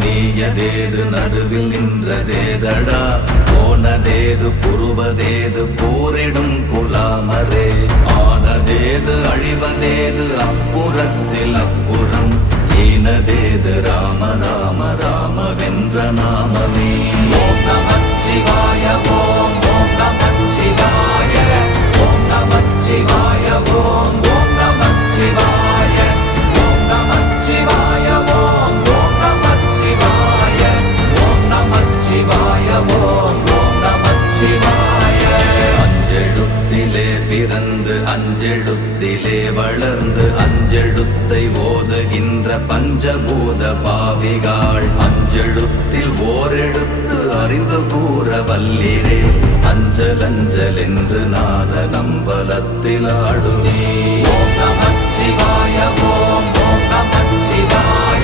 நீயதேது நடுவில் நின்றதேதடா போனதேது புருவதேது போரிடும் குலாமரே ஆனதேது அழிவதேது அப்புறத்தில் அப்புறம் ஈனதேது ராம ராம ராமவென்ற நாமமே ஓம் நமச்சிவாய ஓம் ஓம் நமச்சிவாய ஓம் நமச்சிவாய ஓம் ஓம் நமச்சிவாய ஓம் நமச்சிவாய ஓம் ஓம் நமச்சிவாய ஓம் நமச்சிவாய ஓம் ஓம் நமச்சிவாய அஞ்செழுத்திலே பிறந்து அஞ்செழுத்திலே வளர்ந்து அஞ்செழுத்தை ஓதுகின்ற பஞ்சபூத பாவிகாள் அஞ்செழுத்தில் ஓரெழுத்து அறிந்து கூற வல்லிரே அஞ்சல் அஞ்சல் என்று நாத நம்பலத்தில் ஆடுவே ஓம் நமச்சிவாய ஓம்